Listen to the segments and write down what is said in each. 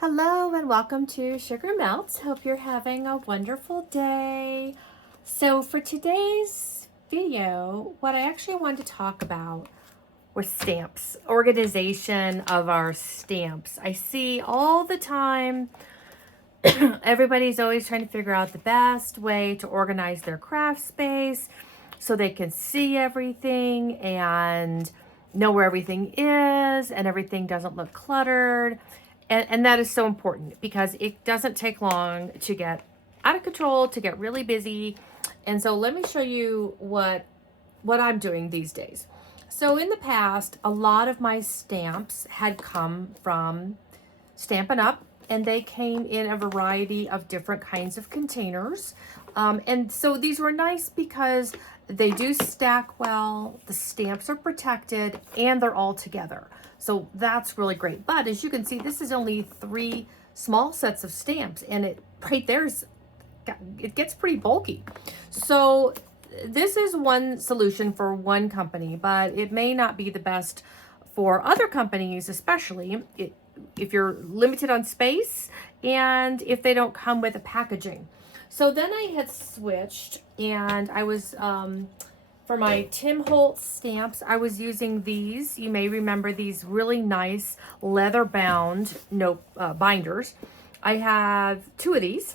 Hello and welcome to Sugar Melts. Hope you're having a wonderful day. So for today's video, what I actually wanted to talk about was stamps, organization of our stamps. I see all the time, everybody's always trying to figure out the best way to organize their craft space so they can see everything and know where everything is and everything doesn't look cluttered. And that is so important because it doesn't take long to get out of control, to get really busy. And so let me show you what I'm doing these days. So in the past, a lot of my stamps had come from Stampin' Up, and they came in a variety of different kinds of containers. And so these were nice because they do stack well, the stamps are protected, and they're all together. So that's really great. But as you can see, this is only 3 small sets of stamps, and it right there's it gets pretty bulky. So this is one solution for one company, but it may not be the best for other companies, especially if you're limited on space and if they don't come with a packaging. So then I had switched, and I was for my Tim Holtz stamps, I was using these. You may remember these really nice leather bound binders. I have 2 of these,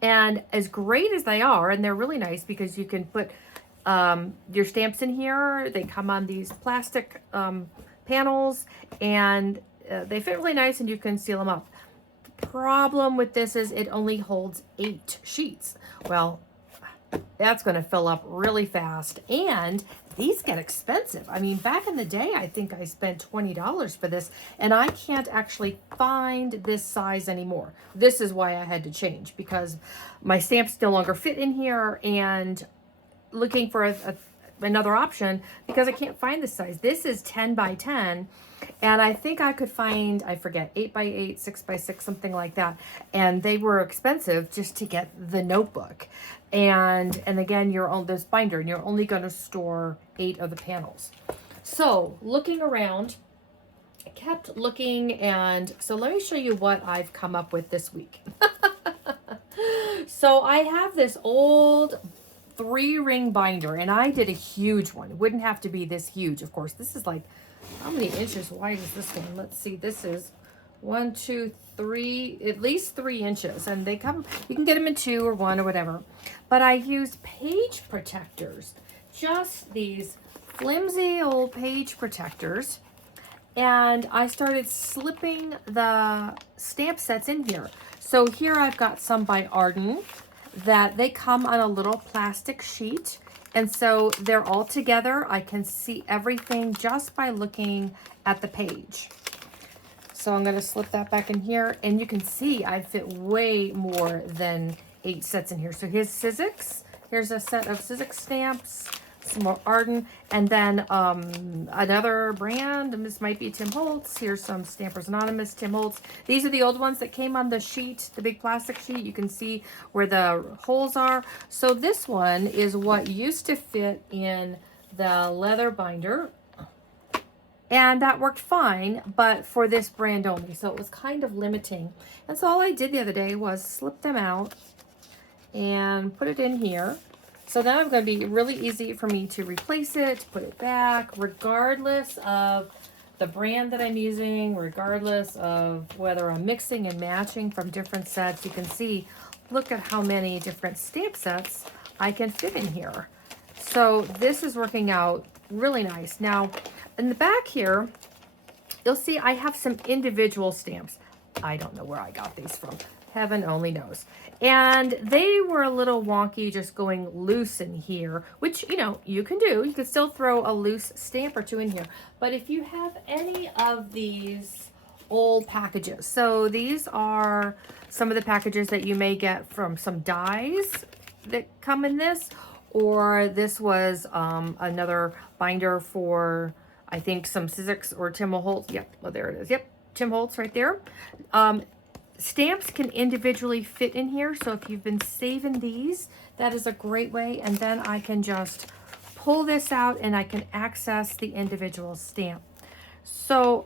and as great as they are, and they're really nice because you can put your stamps in here. They come on these plastic panels, and they fit really nice, and you can seal them up. The problem with this is it only holds 8 sheets. Well, that's going to fill up really fast, and these get expensive. I mean, back in the day, I think I spent $20 for this, and I can't actually find this size anymore. This is why I had to change, because my stamps no longer fit in here, and looking for another option because I can't find this size. This is 10 by 10, and I think I could find, I forget, 8 by 8, 6 by 6, something like that. And they were expensive just to get the notebook. And again, you're on this binder, and you're only going to store 8 of the panels. So looking around, I kept looking, and so let me show you what I've come up with this week. So I have this old 3-ring binder, and I did a huge one. It wouldn't have to be this huge, of course. This is like, how many inches wide is this one? Let's see. This is 1, 2, 3, at least 3 inches, and they come, you can get them in 2 or 1 or whatever. But I used page protectors, just these flimsy old page protectors, and I started slipping the stamp sets in here. So here I've got some by Arden that they come on a little plastic sheet, and so they're all together. I can see everything just by looking at the page. So I'm going to slip that back in here, and you can see I fit way more than 8 sets in here. So here's Sizzix. Here's a set of Sizzix stamps, some more Arden, and then another brand, and this might be Tim Holtz. Here's some Stampers Anonymous, Tim Holtz. These are the old ones that came on the sheet, the big plastic sheet. You can see where the holes are. So this one is what used to fit in the leather binder, and that worked fine, but for this brand only. So it was kind of limiting. And so all I did the other day was slip them out and put it in here. So now it's going to be really easy for me to replace it, put it back, regardless of the brand that I'm using, regardless of whether I'm mixing and matching from different sets. You can see, look at how many different stamp sets I can fit in here. So this is working out really nice. Now, in the back here, you'll see I have some individual stamps. I don't know where I got these from. Heaven only knows. And they were a little wonky just going loose in here, which, you know, you can do. You can still throw a loose stamp or 2 in here. But if you have any of these old packages, so these are some of the packages that you may get from some dies that come in this, or this was another binder for, I think, some Sizzix or Tim Holtz. Yep, well, there it is. Yep, Tim Holtz right there. Stamps can individually fit in here, so if you've been saving these, that is a great way. And then I can just pull this out, and I can access the individual stamp. So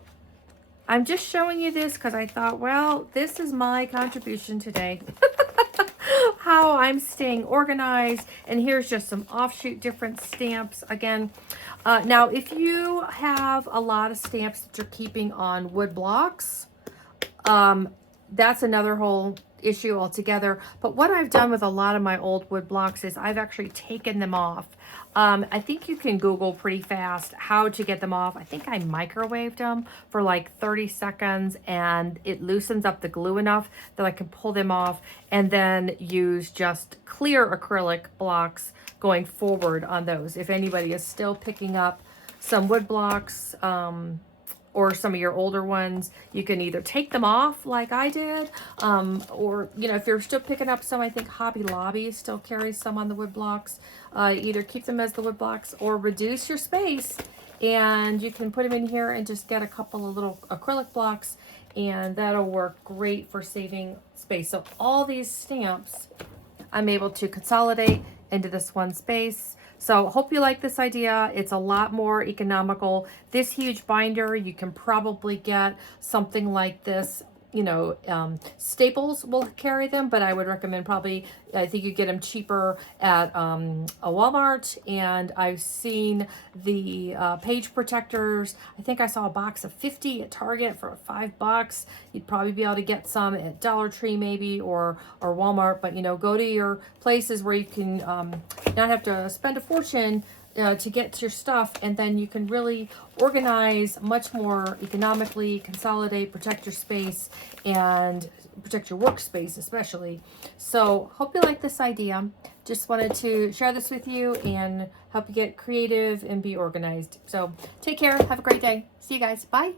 I'm just showing you this because I thought, well, this is my contribution today. How I'm staying organized. And here's just some offshoot different stamps. Again, now if you have a lot of stamps that you're keeping on wood blocks, that's another whole issue altogether. But what I've done with a lot of my old wood blocks is I've actually taken them off. I think you can Google pretty fast how to get them off. I think I microwaved them for like 30 seconds and it loosens up the glue enough that I can pull them off and then use just clear acrylic blocks going forward on those. If anybody is still picking up some wood blocks, or some of your older ones, you can either take them off like I did, or, you know, if you're still picking up some, I think Hobby Lobby still carries some on the wood blocks. Either keep them as the wood blocks or reduce your space, and you can put them in here and just get a couple of little acrylic blocks, and that'll work great for saving space. So all these stamps I'm able to consolidate into this one space. So hope you like this idea. It's a lot more economical. This huge binder, you can probably get something like this. You know, Staples will carry them, but I would recommend probably, I think you get them cheaper at a Walmart. And I've seen the page protectors. I think I saw a box of 50 at Target for $5. You'd probably be able to get some at Dollar Tree maybe, or Walmart. But, you know, go to your places where you can not have to spend a fortune to get your stuff, and then you can really organize much more economically, consolidate, protect your space, and protect your workspace especially. So hope you like this idea. Just wanted to share this with you and help you get creative and be organized. So take care. Have a great day. See you guys. Bye.